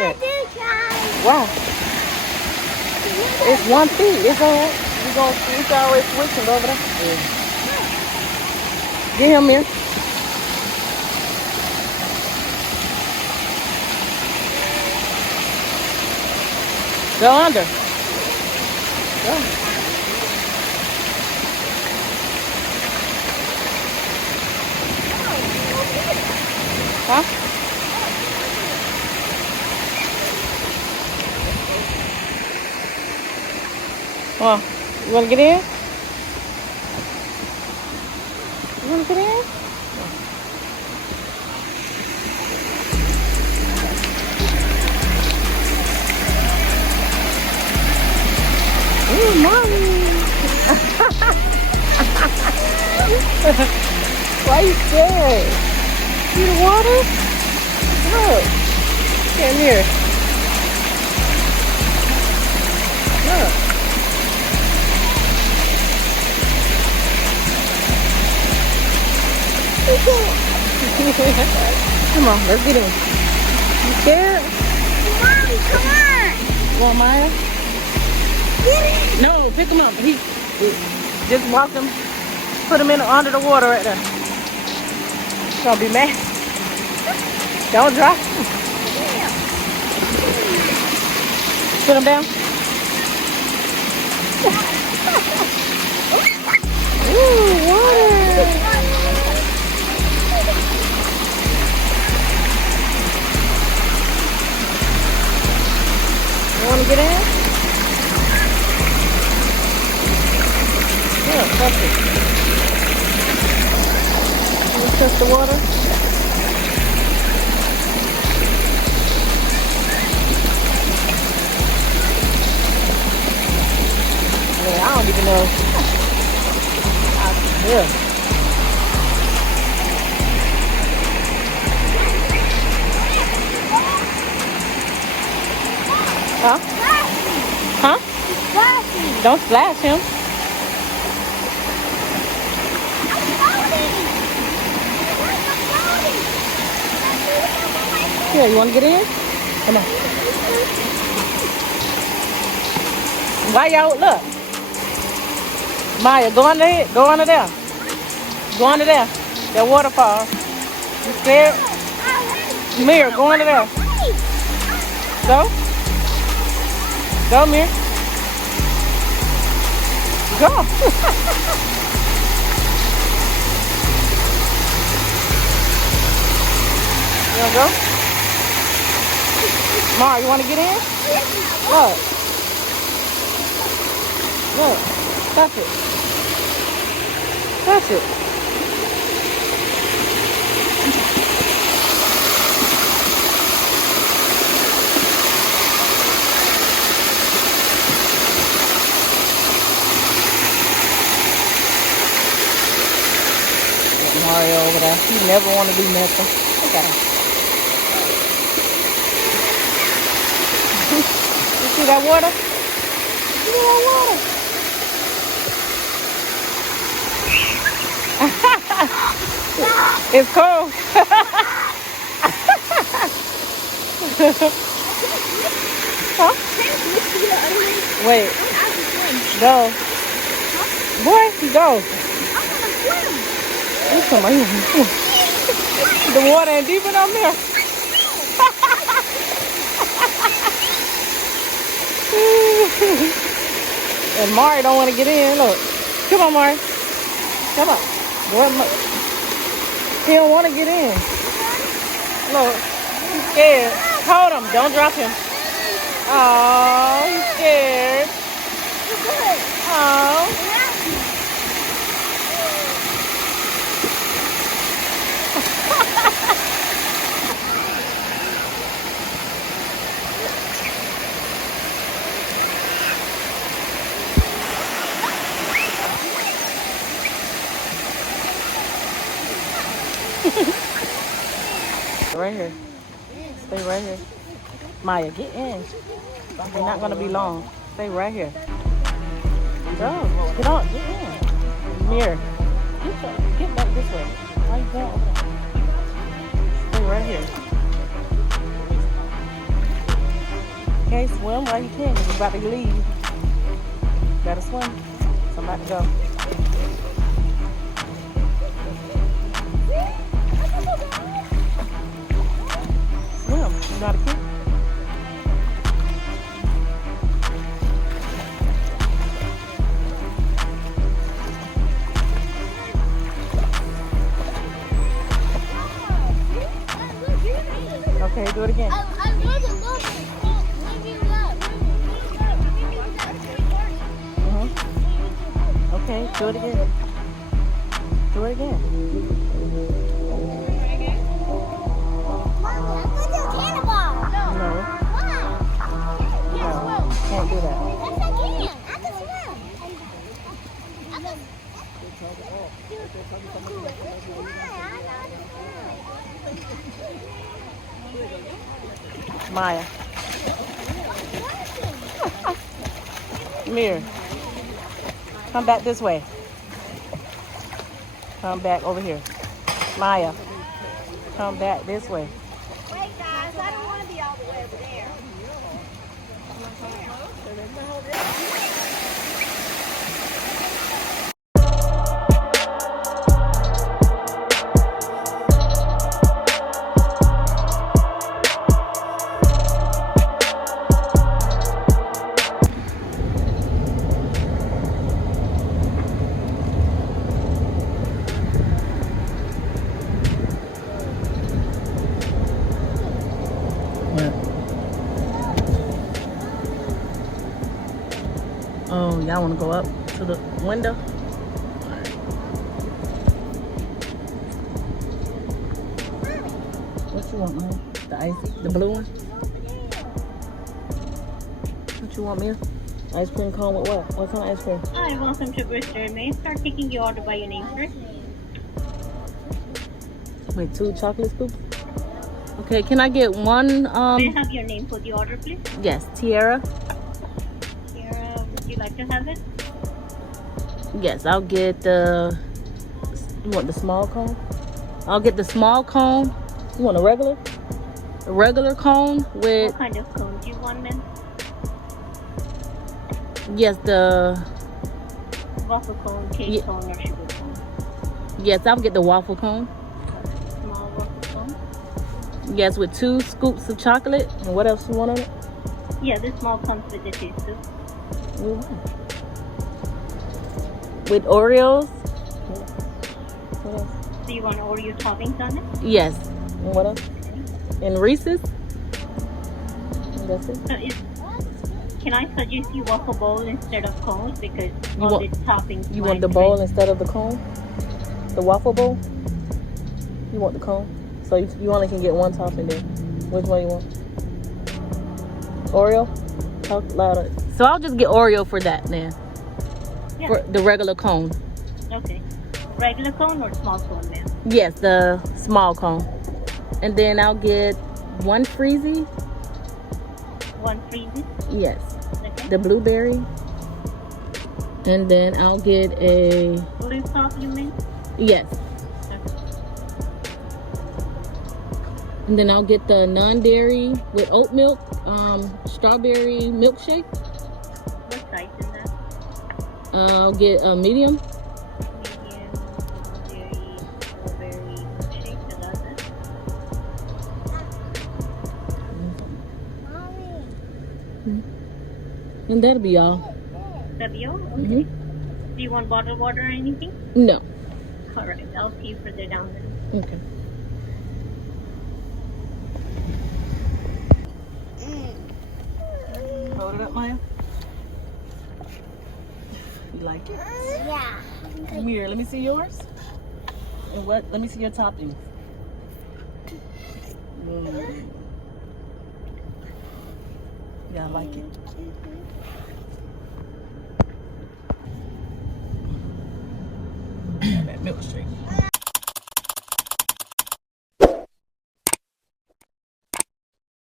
that. Why? It's 1 feet. It's all right. We can always switch and go over there. Yeah. Get him here. Go under. Go. Huh? Well, you want to get in? You want to get in? Ooh, mommy. Why are you scared? See the water? Look. Come here. Look. Come on, let's get in. You scared? Mommy, come on. You want Maya? Get in. No, pick him up. He just walk him, put him in under the water right there. He's gonna be mad. Don't drop him. Put him down. Ooh, water. You want to get in? Yeah, touch it. You touch the water? Yeah, I don't even know. Yeah. Huh? Huh? Don't splash him. Here, you want to get in? Come on. Why y'all look? Maya, go under there. Go under there. Go under there. That waterfall. You scared? Mir, go under there. Go. Go, Mir. Go. You wanna go? Mar, you wanna get in? Look. Look. Touch it. Touch it. Mario over there. He never want to do nothing. Look at him. You see that water? You see that water? It's cold. Huh? Wait. Go. Boy, go. The water ain't deep enough there. And Mari don't want to get in. Look. Come on, Mari. Come on. He don't want to get in. Look. He's scared. Hold him. Don't drop him. Oh, he's scared. Oh. Right here. Stay right here. Maya, get in. You're not going to be long. Stay right here. Go. Get on. Get in. Mirror. Get back this way. Why you going over there? Stay right here. Okay, swim while you can, because we're about to leave. Gotta swim. So I'm about to go. Swim. You know how to kick? Okay, do it again. I love it. Okay, do it again. Do it again. Mommy, I'm going to do a cannonball. No, Why? no, can't do that. Yes, I can. I can swim. I can. Maya. Mir. Come back this way. Come back over here. Maya. Come back this way. Wait, guys, I don't want to be all the way over there. Oh, y'all want to go up to the window? What you want, man? The icy? The blue one? What you want, Mia? Ice cream cone with what? What kind of ice cream? Hi, welcome to Bristol. May I start taking the order by your name first? With 2 chocolate scoops? Okay, can I get one, May I have your name for the order, please? yes, Tiara? Here, would you like to have it? Yes, I'll get the, you want the small cone? I'll get the small cone. You want a regular? A regular cone with, What kind of cone do you want, ma'am? yes, the, Waffle cone, cake Ye- cone, or sugar cone? yes, I'll get the waffle cone. Small waffle cone? Yes, with 2 scoops of chocolate. And what else you want on it? Yeah, the small comes with the taste soup. With Oreos. What else? So you want Oreo toppings on it? Yes. And what else? Okay. And Reese's. And that's it. So can I suggest you waffle bowl instead of cones, because all want- the toppings. You might want the bowl drink. instead of the cone? The waffle bowl? You want the cone? So you only can get one topping then. Which one you want? Oreo? Talk louder. So I'll just get Oreo for that then. Yeah. For the regular cone. Okay. Regular cone or small cone, ma'am? Yes, the small cone. And then I'll get 1 Freezy. 1 freezy. Yes. Okay. The blueberry. And then I'll get a, Blue top, you mean? yes. Okay. And then I'll get the non-dairy with oat milk, strawberry milkshake. What size is that? I'll get a medium. Medium, dairy, strawberry shake, and that's it. Mommy. And that'll be all. Sabio? Okay. Mhm. Do you want bottled water or anything? No. Alright, I'll see you further down there. Okay. Hold it up, Maya. You like it? Yeah. Come here. Let me see yours. And what? Let me see your toppings. Yeah, I like it. That milkshake.